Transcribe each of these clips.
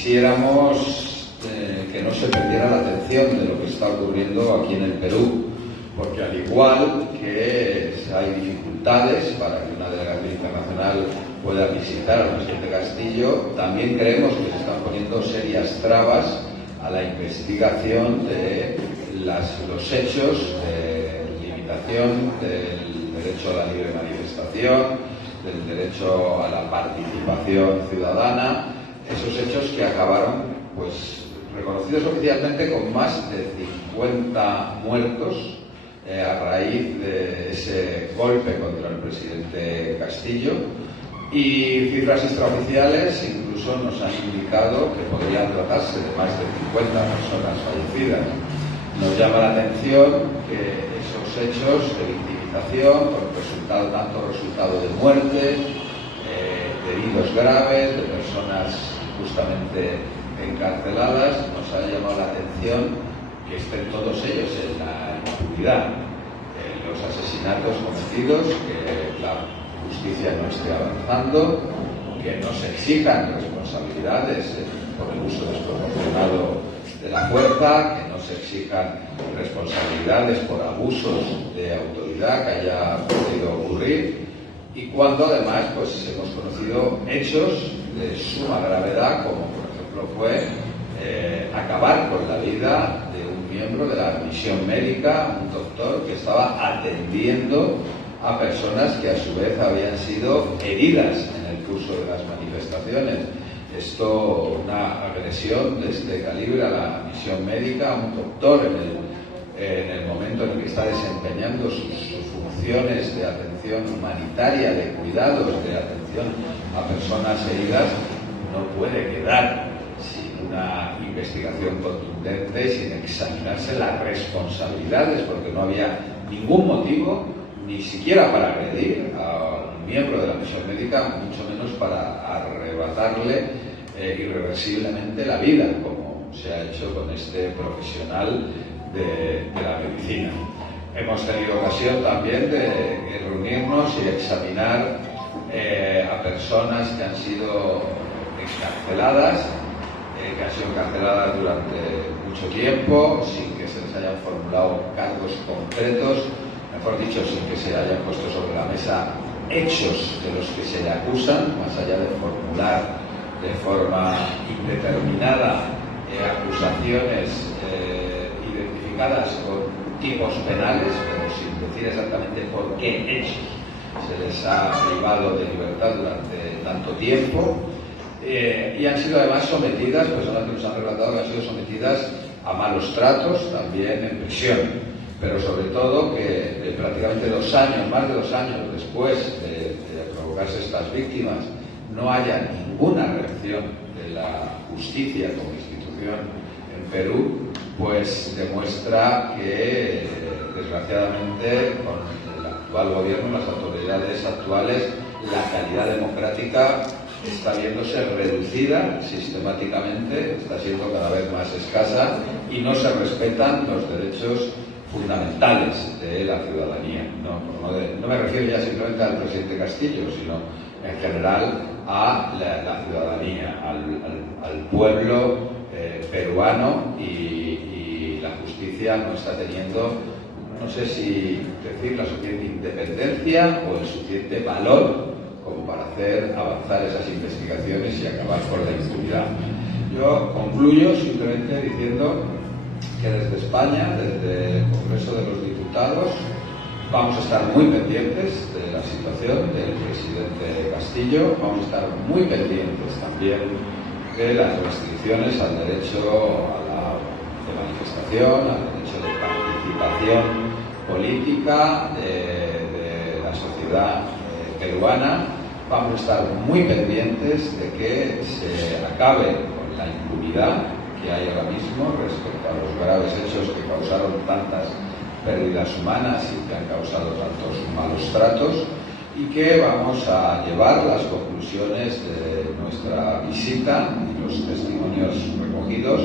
quisiéramos que no se perdiera la atención de lo que está ocurriendo aquí en el Perú, porque al igual que hay dificultades para que una delegación internacional pueda visitar al presidente Castillo, también creemos que se están poniendo serias trabas a la investigación de los hechos de limitación del derecho a la libre manifestación, del derecho a la participación ciudadana, esos hechos que acabaron, pues, reconocidos oficialmente con más de 50 muertos a raíz de ese golpe contra el presidente Castillo, y cifras extraoficiales incluso nos han indicado que podrían tratarse de más de 50 personas fallecidas. Nos llama la atención que esos hechos de victimización, con tanto resultado de muerte, de heridos graves, de personas justamente encarceladas, nos ha llamado la atención que estén todos ellos en la impunidad, los asesinatos cometidos, que la justicia no esté avanzando, que no se exijan responsabilidades por el uso desproporcionado de la fuerza, que no se exijan responsabilidades por abusos de autoridad que haya podido ocurrir, y cuando además pues hemos conocido hechos de suma gravedad, como por ejemplo fue acabar con la vida de un miembro de la misión médica, un doctor que estaba atendiendo a personas que a su vez habían sido heridas en el curso de las manifestaciones. Esto, una agresión de este calibre a la misión médica, a un doctor en el momento en el que está desempeñando sus funciones de atención humanitaria, de cuidados, de atención a personas heridas, no puede quedar sin una investigación contundente, sin examinarse las responsabilidades, porque no había ningún motivo, ni siquiera para agredir a un miembro de la misión médica, mucho menos para arrebatarle irreversiblemente la vida, como se ha hecho con este profesional de la medicina. Hemos tenido ocasión también de reunirnos y examinar a personas que han sido encarceladas, durante mucho tiempo, sin que se les hayan formulado cargos concretos, mejor dicho, sin que se hayan puesto sobre la mesa hechos de los que se le acusan, más allá de formular de forma indeterminada acusaciones identificadas con tipos penales, pero sin decir exactamente por qué hechos se les ha privado de libertad durante tanto tiempo, y han sido además sometidas, personas que nos han relatado que han sido sometidas a malos tratos, también en prisión, pero sobre todo que prácticamente 2 años, más de 2 años después de provocarse estas víctimas, no haya ninguna reacción de la justicia como institución en Perú, pues demuestra que, desgraciadamente, con el actual gobierno, las autoridades actuales, la calidad democrática está viéndose reducida sistemáticamente, está siendo cada vez más escasa y no se respetan los derechos fundamentales de la ciudadanía. No me refiero ya simplemente al presidente Castillo, sino en general a la ciudadanía, al pueblo peruano, y la justicia no está teniendo, no sé si decir, la suficiente independencia o el suficiente valor como para hacer avanzar esas investigaciones y acabar con la impunidad. Yo concluyo simplemente diciendo que desde España, desde el Congreso de los Diputados, vamos a estar muy pendientes de la situación del presidente Castillo, vamos a estar muy pendientes también de las restricciones al derecho de manifestación, al derecho de participación política de la sociedad peruana. Vamos a estar muy pendientes de que se acabe con la impunidad que hay ahora mismo respecto a los graves hechos que causaron tantas pérdidas humanas y que han causado tantos malos tratos, y que vamos a llevar las conclusiones de nuestra visita y los testimonios recogidos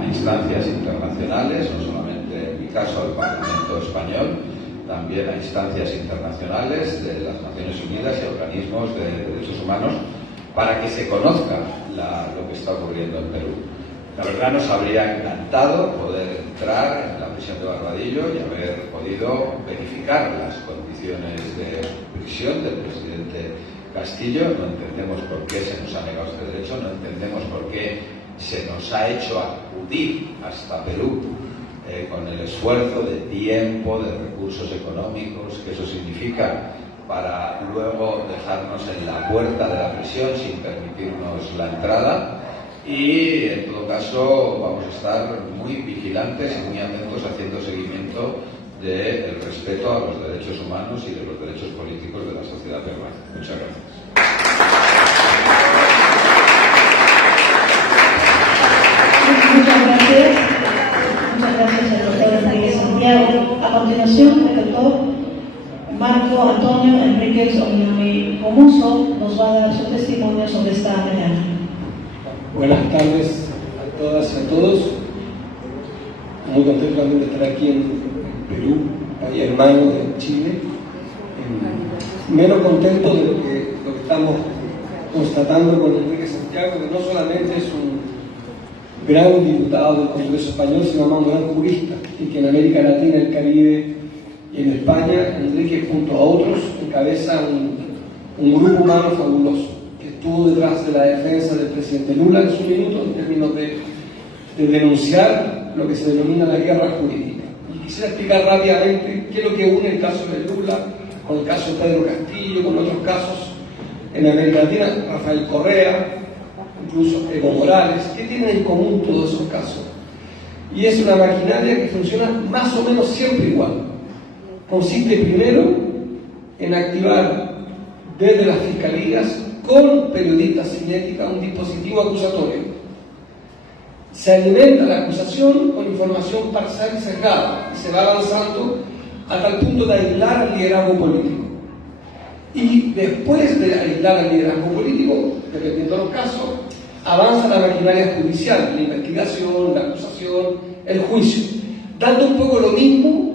a instancias internacionales, no solamente en mi caso al Parlamento español, también a instancias internacionales de las Naciones Unidas y organismos de derechos humanos, para que se conozca lo que está ocurriendo en Perú. La verdad nos habría encantado poder entrar en la prisión de Barbadillo y haber podido verificar las condiciones de prisión del presidente Castillo. No entendemos por qué se nos ha negado este derecho, no entendemos por qué se nos ha hecho acudir hasta Perú con el esfuerzo de tiempo, de recursos económicos que eso significa, para luego dejarnos en la puerta de la prisión sin permitirnos la entrada. Y en todo caso vamos a estar muy vigilantes y muy atentos haciendo seguimiento del respeto a los derechos humanos y de los derechos políticos de la sociedad peruana. Muchas gracias. Muchas gracias. Muchas gracias al doctor Enrique Santiago. A continuación, el doctor Marco Antonio Enríquez Ominami Comuso nos va a dar su testimonio sobre esta mañana. Buenas tardes a todas y a todos. Muy contento también de estar aquí en Perú, país hermano de Chile. Menos contento de lo que estamos constatando con Enrique Santiago, que no solamente es un gran diputado del Congreso Español, sino además un gran jurista, y que en América Latina, el Caribe y en España, Enrique junto a otros encabeza un grupo humano fabuloso, que estuvo detrás de la defensa del presidente Lula en su minuto, en términos de denunciar lo que se denomina la guerra jurídica. Y quisiera explicar rápidamente qué es lo que une el caso de Lula con el caso de Pedro Castillo, con otros casos en América Latina, Rafael Correa, incluso Evo Morales. ¿Qué tienen en común todos esos casos? Y es una maquinaria que funciona más o menos siempre igual. Consiste primero en activar desde las fiscalías con periodistas sin ética un dispositivo acusatorio. Se alimenta la acusación con información parcial y sesgada y se va avanzando hasta el punto de aislar al liderazgo político. Y después de aislar al liderazgo político, dependiendo de los casos, avanza la maquinaria judicial, la investigación, la acusación, el juicio, dando un poco lo mismo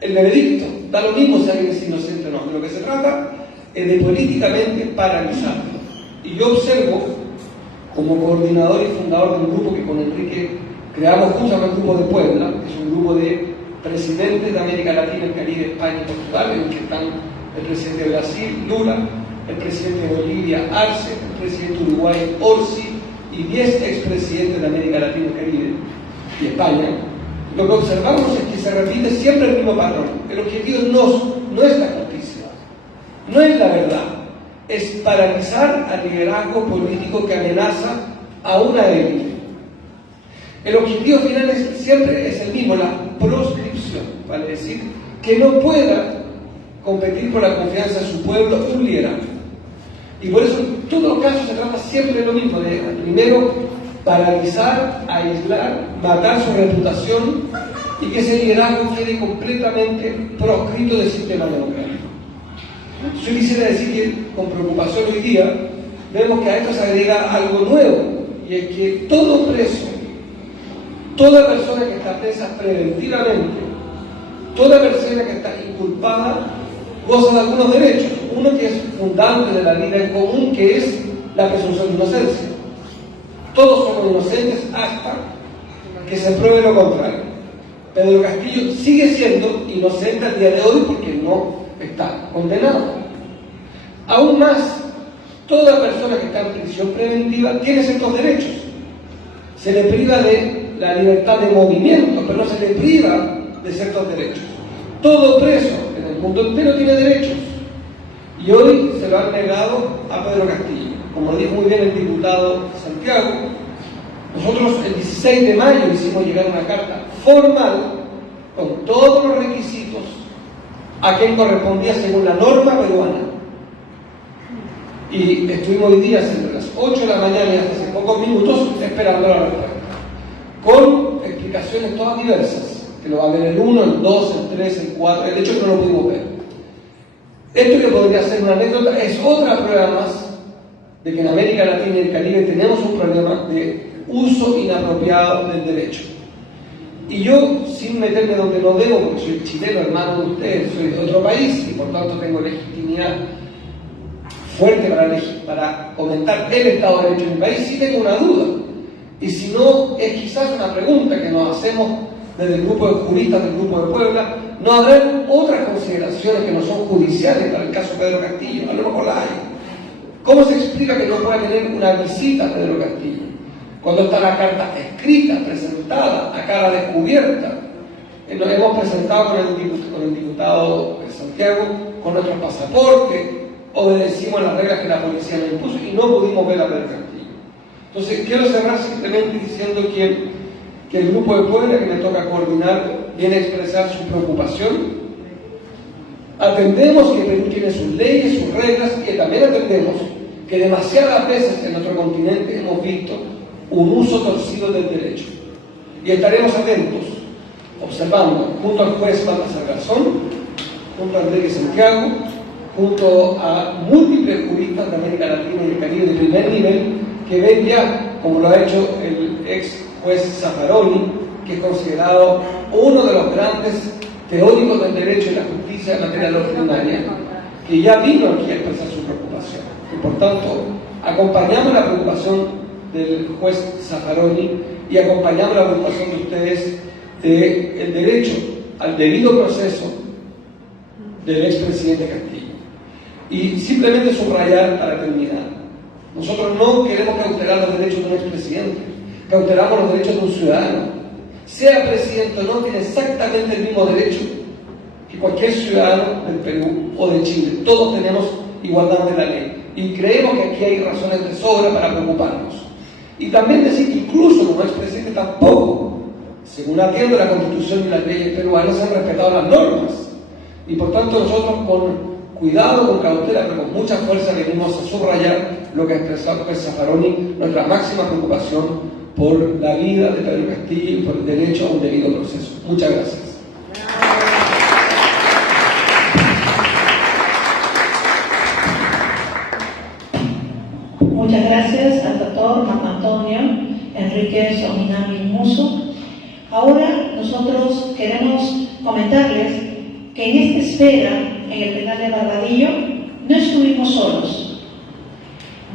el veredicto, da lo mismo si alguien es inocente o no. De lo que se trata es de políticamente paralizarlo. Y yo observo, como coordinador y fundador de un grupo que con Enrique creamos justamente el Grupo de Puebla, que es un grupo de presidentes de América Latina, el Caribe, España y Portugal, en el que están el presidente de Brasil, Lula, el presidente de Bolivia, Arce, el presidente de Uruguay, Orsi, y 10 expresidentes de América Latina, el Caribe y España. Lo que observamos es que se repite siempre el mismo patrón. El objetivo no es la justicia, no es la verdad, es paralizar al liderazgo político que amenaza a una élite. El objetivo final siempre es el mismo, la proscripción, vale decir, que no pueda competir por la confianza de su pueblo un liderazgo. Y por eso en todos los casos se trata siempre de lo mismo, de primero paralizar, aislar, matar su reputación y que ese liderazgo quede completamente proscrito del sistema democrático. Yo quisiera decir que con preocupación hoy día vemos que a esto se agrega algo nuevo, y es que todo preso, toda persona que está presa preventivamente, toda persona que está inculpada, goza de algunos derechos. Uno que es fundante de la vida en común, que es la presunción de inocencia. Todos somos inocentes hasta que se pruebe lo contrario. Pedro Castillo sigue siendo inocente al día de hoy porque no está condenado. Aún más, toda persona que está en prisión preventiva tiene ciertos derechos. Se le priva de la libertad de movimiento, pero no se le priva de ciertos derechos. Todo preso en el mundo entero tiene derechos. Y hoy se lo han negado a Pedro Castillo. Como dijo muy bien el diputado Santiago, nosotros el 16 de mayo hicimos llegar una carta formal con todos los requisitos a quien correspondía según la norma peruana. Y estuvimos hoy día entre las 8 de la mañana y hasta hace pocos minutos esperando la respuesta, con explicaciones todas diversas, que lo va a ver el 1, el 2, el 3, el 4, el hecho que no lo pudimos ver. Esto que podría ser una anécdota es otra prueba más de que en América Latina y el Caribe tenemos un problema de uso inapropiado del derecho. Y yo, sin meterme donde no debo, porque soy chileno, hermano de ustedes, soy de otro país y por tanto tengo legitimidad fuerte para comentar el Estado de Derecho en mi país, sí tengo una duda. Y si no, es quizás una pregunta que nos hacemos desde el grupo de juristas del Grupo de Puebla. ¿No habrán otras consideraciones que no son judiciales para el caso Pedro Castillo? A lo mejor la hay. ¿Cómo se explica que no pueda tener una visita a Pedro Castillo cuando está la carta escrita, presentada, a cara descubierta? Nos hemos presentado con el diputado Santiago con nuestros pasaportes, obedecimos las reglas que la policía nos impuso y no pudimos ver a Pedro Castillo. Entonces, quiero cerrar simplemente diciendo que el Grupo de Puebla, que me toca coordinar, viene a expresar su preocupación. Atendemos que Perú tiene sus leyes, sus reglas, y también atendemos que demasiadas veces en nuestro continente hemos visto un uso torcido del derecho. Y estaremos atentos, observando, junto al juez Baltasar Garzón, junto a Enrique Santiago, junto a múltiples juristas de América Latina y el Caribe de primer nivel, que ven ya, como lo ha hecho el ex juez Zaffaroni, que es considerado uno de los grandes teóricos del derecho y la justicia en materia ordinaria, que ya vino aquí a expresar su preocupación. Y por tanto, acompañamos la preocupación del juez Zaffaroni y acompañamos la preocupación de ustedes del derecho al debido proceso del expresidente Castillo. Y simplemente subrayar para terminar: nosotros no queremos cautelar los derechos de un expresidente, cautelamos los derechos de un ciudadano. Sea presidente o no, tiene exactamente el mismo derecho que cualquier ciudadano del Perú o de Chile. Todos tenemos igualdad de la ley. Y creemos que aquí hay razones de sobra para preocuparnos. Y también decir que incluso como expresidente tampoco, según atiende la Constitución y las leyes peruanas, se han respetado las normas. Y por tanto nosotros con cuidado, con cautela, pero con mucha fuerza venimos a subrayar lo que ha expresado el juez Zaffaroni, nuestra máxima preocupación por la vida de Pedro Castillo y por el derecho a un debido proceso. Muchas gracias. Muchas gracias al doctor Marco Antonio Enrique Sominami Musso. Ahora nosotros queremos comentarles que en esta espera en el penal de Barbadillo no estuvimos solos.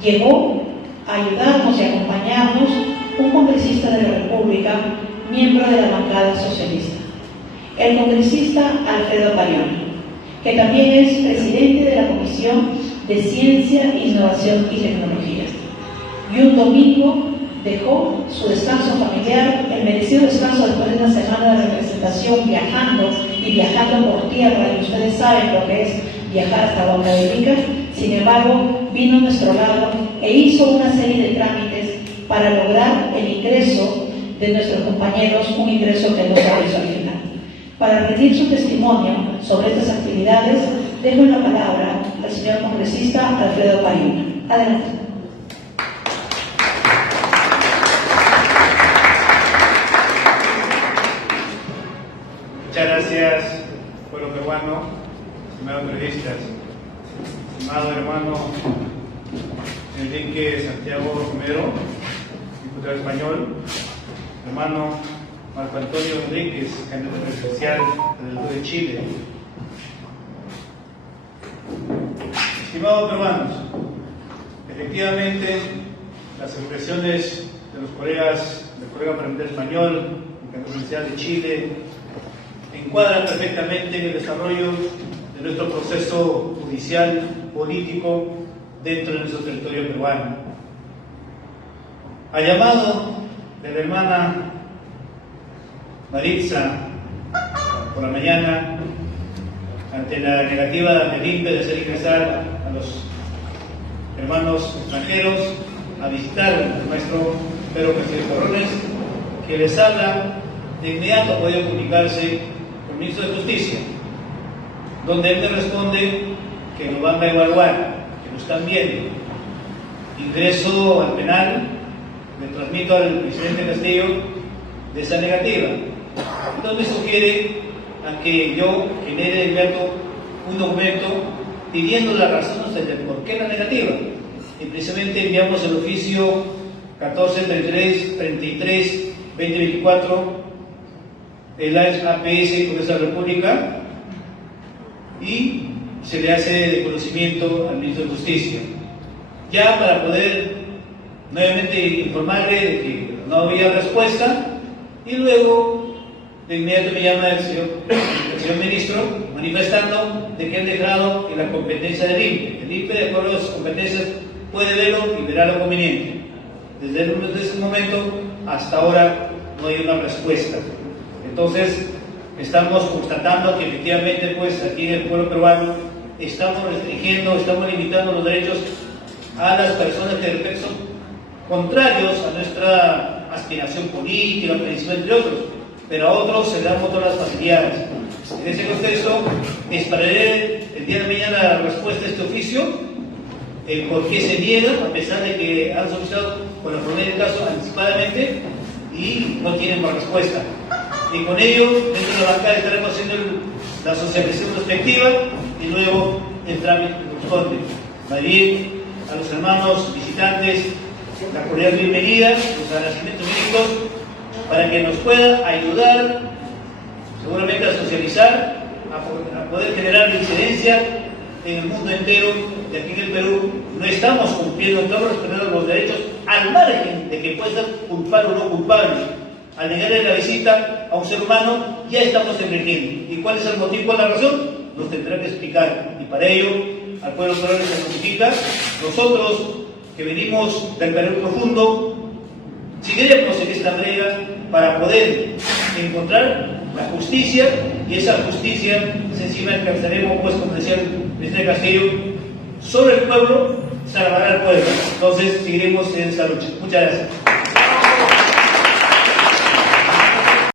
Llegó a ayudarnos y acompañarnos un congresista de la República, miembro de la bancada socialista, el congresista Alfredo Parión, que también es presidente de la Comisión de Ciencia, Innovación y Tecnología. Y un domingo dejó su descanso familiar, el merecido descanso después de una semana de representación viajando por tierra, y ustedes saben lo que es viajar hasta Huancavelica. Sin embargo, vino a nuestro lado e hizo una serie de trámites para lograr el ingreso de nuestros compañeros, un ingreso que no se hizo al final. Para rendir su testimonio sobre estas actividades, dejo la palabra al señor congresista Alfredo Parión. Adelante. Muchas gracias, pueblo peruano, estimados periodistas, estimado hermano Enrique Santiago Romero, diputado español, hermano Marco Antonio Enríquez, candidato presidencial del Perú de Chile. Estimados peruanos, efectivamente las expresiones de los colegas del colega parlamentario español, el candidato presidencial de Chile, encuadran perfectamente en el desarrollo de nuestro proceso judicial, político, dentro de nuestro territorio peruano. A llamado de la hermana Maritza por la mañana, ante la negativa del INPE de hacer ingresar a los hermanos extranjeros a visitar al maestro Pedro Castillo Terrones, que les habla, de inmediato ha podido comunicarse con el ministro de Justicia, donde él me responde que lo van a evaluar, que lo están viendo. Ingreso al penal, le transmito al presidente Castillo de esa negativa. Entonces me sugiere a que yo genere de inmediato un documento pidiendo las razones de por qué la negativa. Y precisamente enviamos el oficio 1433-33-2024, el APS Congreso de la República, y se le hace de conocimiento al ministro de Justicia. Ya para poder nuevamente informarle de que no había respuesta, y luego de inmediato me llama el señor ministro manifestando de que han dejado en la competencia del INPE. El INPE, de acuerdo a sus competencias, puede verlo y verá lo conveniente. Desde ese momento hasta ahora no hay una respuesta. Entonces, estamos constatando que efectivamente, pues, aquí en el pueblo peruano estamos restringiendo, estamos limitando los derechos a las personas que de repente son contrarios a nuestra aspiración política, entre otros, pero a otros se dan otras facilidades. En ese contexto, esperaré el día de mañana la respuesta a este oficio, el por qué se niega, a pesar de que han solicitado por poner el caso anticipadamente y no tienen más respuesta. Y con ello, dentro de la bancada estaremos haciendo la socialización respectiva y luego el trámite que corresponde. Más bien, a los hermanos visitantes, la cordial bienvenida, los agradecimientos médicos, para que nos pueda ayudar, seguramente a socializar, a poder generar incidencia en el mundo entero. De aquí en el Perú no estamos cumpliendo, estamos respetando los derechos al margen de que pueda ser culpable o no culpable. Al negarle la visita a un ser humano, ya estamos infringiendo. ¿Y cuál es el motivo, cuál es la razón? Nos tendrá que explicar. Y para ello, al pueblo peruano se notifica, nosotros que venimos del Perú profundo, seguiremos en esta brega para poder encontrar la justicia, y esa justicia sencilla alcanzaremos, pues, como decía el presidente Castillo, sobre el pueblo salvará al pueblo. Entonces seguiremos en esa lucha. Muchas gracias.